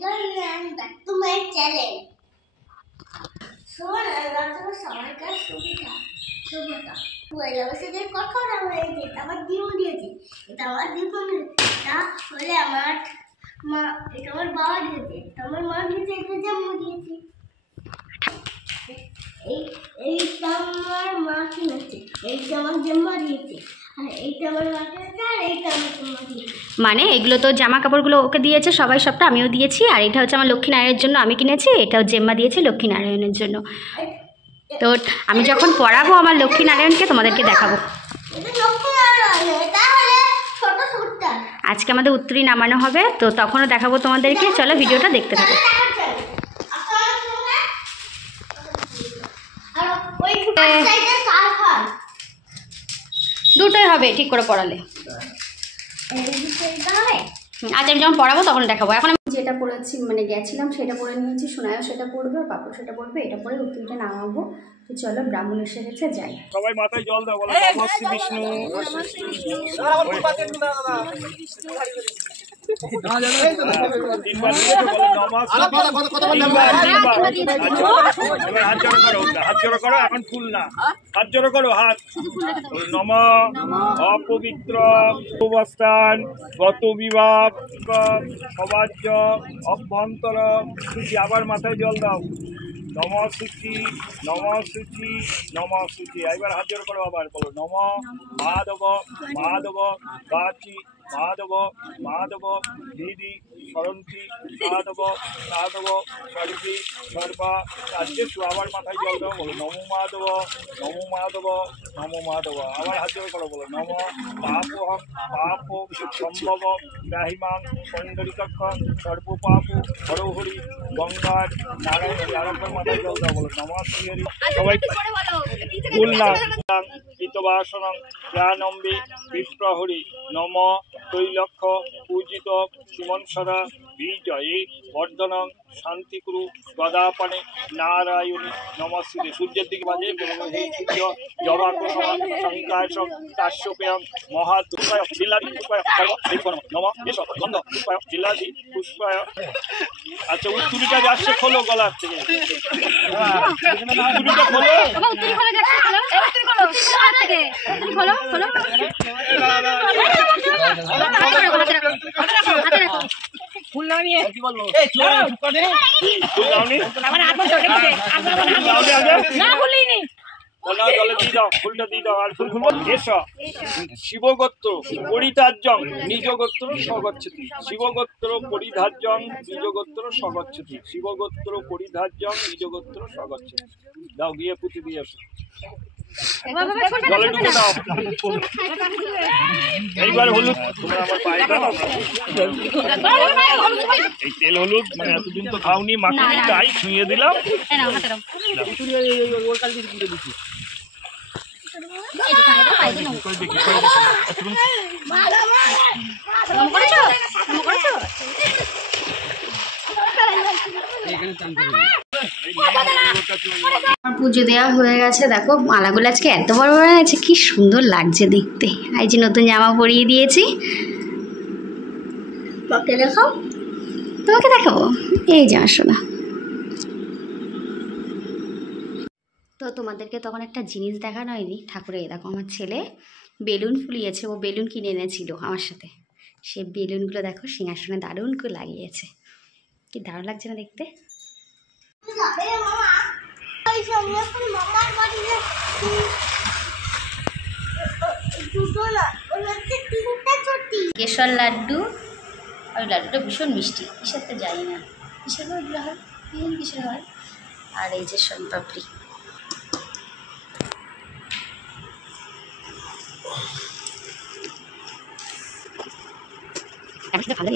Hello and back to my channel. শোন রাতের সবাইকার শুভতা পয়লা বৈশাখের কখন আমরা এটা আমার ডিম দিয়েছি, এটা আমার ডিম এটা হলে আমার মা, এটা আমার বাবা দিয়েছে, এটা আমার মা দিয়েছে, এটা জন্ম দিয়েছি। এইটা আমার মা কিনেছে, এইটা আমার জন্ম দিয়েছে, আর এইটা আমার মা কিনেছে, আর এইটা আমার জন্ম দিয়েছে। মানে এগুলো তো জামা কাপড়গুলো ওকে দিয়েছে সবাই, সবটা আমিও দিয়েছি। আর এটা হচ্ছে আমার লক্ষ্মীনারায়ণের জন্য আমি কিনেছি, এটাও জেম্মা দিয়েছে লক্ষ্মীনারায়ণের জন্য। তো আমি যখন পড়াবো আমার লক্ষ্মীনারায়ণকে তোমাদেরকে দেখাবো। আজকে আমাদের উত্তরী নামানো হবে, তো তখনও দেখাবো তোমাদেরকে। চলো ভিডিওটা দেখতে থাকো। দুটোই হবে ঠিক করে পড়ালে। আজ আমি যখন পড়াবো তখন দেখাবো। এখন আমি যেটা পড়েছি মানে গেছিলাম সেটা পড়ে নিয়েছি, সোনায়ও সেটা পড়বে, আর পাপড় সেটা পড়বে, এটা পরে উত্তরটা নামাবো। তো চলো ব্রাহ্মণ এসে গেছে, যাই। সবাই মাথায় জল দাও, বলো নমস্তে বিষ্ণু। হাত জোড়ো করো, এখন ফুল না, হাত জোড়ো করো, হাত নম অপবিত্র অবস্থান গত বিভাগ সবাজ্য অভ্যন্তর সূচি। আবার মাথায় জল দাও, নম সূচি নম সূচি নম সূচি। এবার হাত জোড়ো করো, আবার বলো নম মাধব মাধব গাছি মাধব মাধব দিদি সরন্তি মাধব মাধব সর্বী সর্বা রাজ্যেশু। আবার মাথায় জল দাও, বলো নমো মাধব নমো মাধব নমো মাধব। আবার হাত জোড়ো করো, বলো নম পাপহম পাপ সম্ভব রাহিমাং পণ্ডরিকক্ষ সর্বপাপ হরহরি গঙ্গার নারায়ণ। আরেকবার মাথায় জল দাও, বলো নম শ্রীহরি। সবাই ফুল নাম কীতবাসনং প্রাণম্বি বিপ্রহরি নম তৈলক্ষ পূজিত সুমনসরা বিজয়ী বর্ধনং শান্তিকুরু গদাপানে নারায়ণী নমস্তে। সূর্যের দিকে বাজে হে সূর্য জবাকুসম সংকাশং তাস্যপেয়ং মহাদুপায় শিলাদি পুষ্পায় নম এসব বন্ধ পুষ্পায় শিলাদি পুষ্পায়। আচ্ছা উত্তরীটা যাচ্ছে, খোলো গলার থেকে, উত্তরীটা খোলো। ফুল নামিয়ে কি বলবো, ফুল নাওনি না বলিনি, জলে দিয়ে দাও, ফুলটা দিয়ে দাও। আর ফুল খুলবো। এসো শিবগোত্র পরিধার্যং নিজগোত্র স্বগচ্ছতি, শিবগোত্র পরিধার্যং নিজগোত্র স্বগচ্ছতি, শিবগোত্র পরিধার্যং নিজগোত্র স্বগচ্ছতি। দাও গিয়ে পুঁতি দিয়ে এসো, জলে ঢুকে দাও। এইবার হলুদ তোমরা আমার পায়ে দাও, এই তেল হলুদ মানে এতদিন তো খাওনি, মাখিয়ে তাই ছুঁয়ে দিলাম। পুজো দেওয়া হয়ে গেছে, দেখো মালাগুলো আজকে এত বড় বড় আছে, কি সুন্দর লাগছে দেখতে। এই যে নতুন জামা পরিয়ে দিয়েছি। তোমাকে দেখাও, তোমাকে দেখাবো, এই যে আসলে। তো তোমাদেরকে তখন একটা জিনিস দেখানো হয়নি ঠাকুরের। দেখো আমার ছেলে বেলুন ফুলিয়েছে, ও বেলুন কিনে এনেছিল আমার সাথে। সে বেলুনগুলো দেখো সিংহাসনে দারুণ করে লাগিয়েছে, কি দারুণ লাগছে না দেখতে। কেশর লাড্ডু, আর লাড্ডুটা ভীষণ মিষ্টি, কিসের তো জানি না কিসের এগুলো হয়, কিসের হয়। আর এই যে সোনপাপড়ি। ভালো